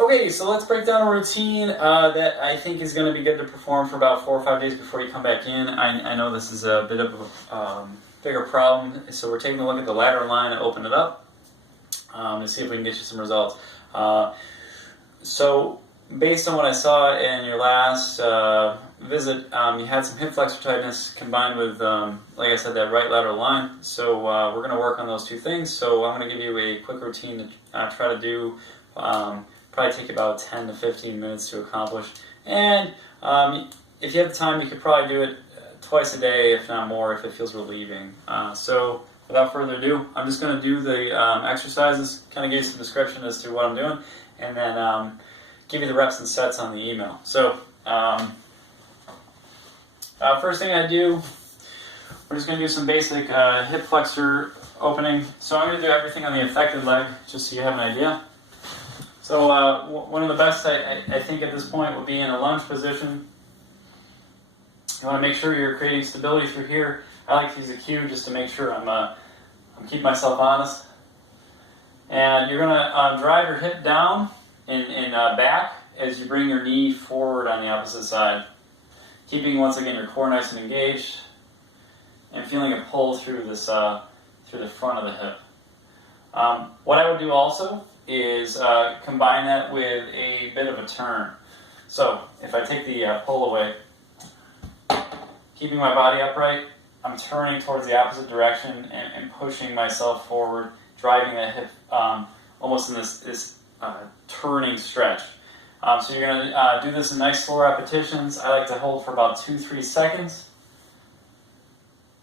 Okay, so let's break down a routine that I think is going to be good to perform for about 4 or 5 days before you come back in. I know this is a bit of a bigger problem, so we're taking a look at the lateral line and open it up to see if we can get you some results. So based on what I saw in your last visit, you had some hip flexor tightness combined with, like I said, that right lateral line. So we're going to work on those two things. So I'm going to give you a quick routine to try to do. Probably take about 10 to 15 minutes to accomplish. And if you have the time, you could probably do it twice a day, if not more, if it feels relieving. So without further ado, I'm just going to do the exercises, kind of give you some description as to what I'm doing, and then give you the reps and sets on the email. So first thing I do, we're just going to do some basic hip flexor opening. So I'm going to do everything on the affected leg, just so you have an idea. So one of the best, I think at this point, would be in a lunge position. You want to make sure you're creating stability through here. I like to use a cue just to make sure I'm keeping myself honest. And you're going to drive your hip down and back as you bring your knee forward on the opposite side. Keeping, once again, your core nice and engaged and feeling a pull through this through the front of the hip. What I would do also is combine that with a bit of a turn. So if I take the pull away, keeping my body upright, I'm turning towards the opposite direction and pushing myself forward, driving that hip almost in this turning stretch. So you're going to do this in nice slow repetitions. I like to hold for about 2-3 seconds.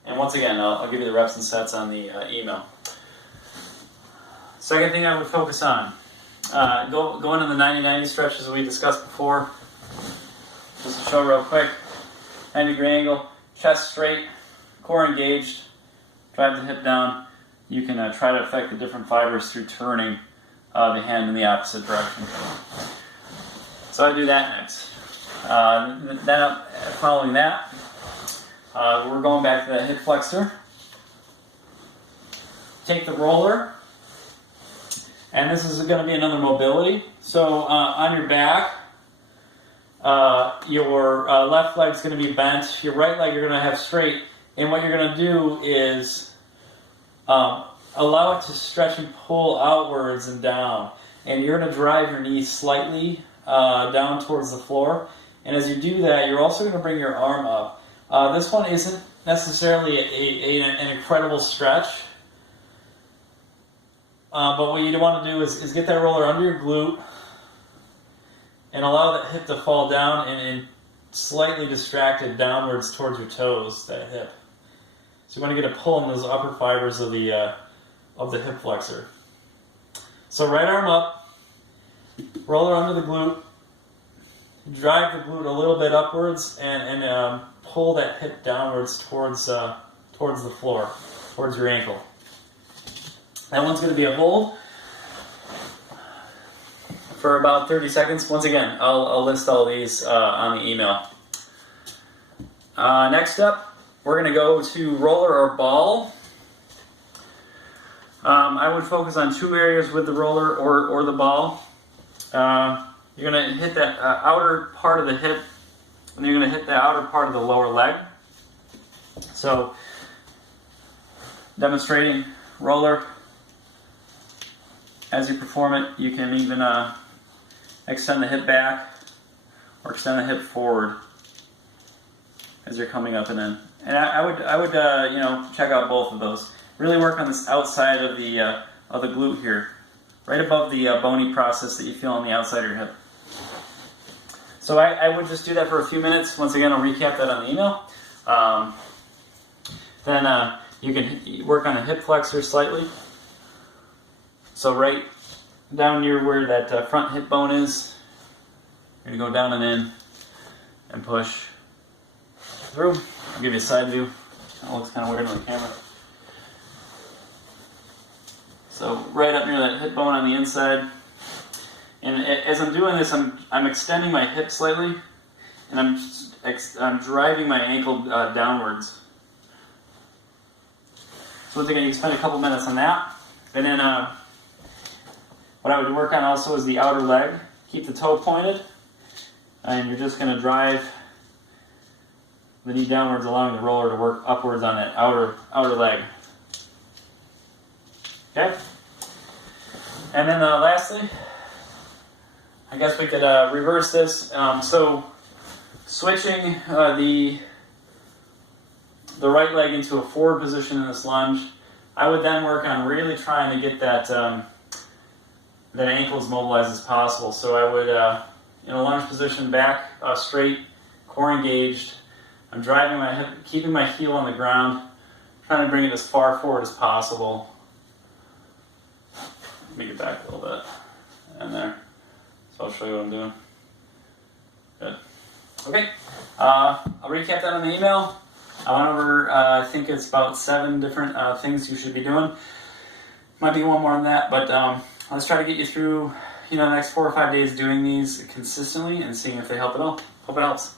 And once again, I'll give you the reps and sets on the email. Second thing I would focus on, go into the 90-90 stretches that we discussed before. Just to show real quick, 90-degree angle, chest straight, core engaged, drive the hip down. You can try to affect the different fibers through turning the hand in the opposite direction. So I do that next. Then following that, we're going back to that hip flexor. Take the roller. And this is going to be another mobility. So on your back, your left leg is going to be bent. Your right leg you're going to have straight. And what you're going to do is allow it to stretch and pull outwards and down. And you're going to drive your knee slightly down towards the floor. And as you do that, you're also going to bring your arm up. This one isn't necessarily an incredible stretch. But what you want to do is get that roller under your glute and allow that hip to fall down and slightly distract it downwards towards your toes, that hip. So you want to get a pull in those upper fibers of the hip flexor. So right arm up, roller under the glute, drive the glute a little bit upwards and pull that hip downwards towards the floor, towards your ankle. That one's going to be a hold for about 30 seconds. Once again, I'll list all these on the email. Next up, we're going to go to roller or ball. I would focus on 2 areas with the roller or the ball. You're going to hit that outer part of the hip, and you're going to hit the outer part of the lower leg. So, demonstrating roller. As you perform it, you can even extend the hip back or extend the hip forward as you're coming up and in. And I would check out both of those. Really work on this outside of the glute here, right above the bony process that you feel on the outside of your hip. So I would just do that for a few minutes. Once again, I'll recap that on the email. Then you can work on a hip flexor slightly. So right down near where that front hip bone is, you're going to go down and in and push through. I'll give you a side view. That looks kind of weird on the camera. So right up near that hip bone on the inside. And as I'm doing this, I'm extending my hip slightly, and I'm driving my ankle downwards. So once again, you can spend a couple minutes on that. And then what I would work on also is the outer leg. keep the toe pointed, and you're just going to drive the knee downwards, allowing the roller to work upwards on that outer leg. Okay? And then lastly, I guess we could reverse this. So switching the right leg into a forward position in this lunge, I would then work on really trying to get that that ankle as mobilized as possible. So I would, in a lunge position, back straight, core engaged. I'm driving my hip, keeping my heel on the ground, trying to bring it as far forward as possible. Let me get back a little bit. And there. So I'll show you what I'm doing. Good. Okay. I'll recap that on the email. I went over, I think it's about 7 different things you should be doing. Might be one more than that, but let's try to get you through, the next 4 or 5 days doing these consistently and seeing if they help at all. Hope it helps.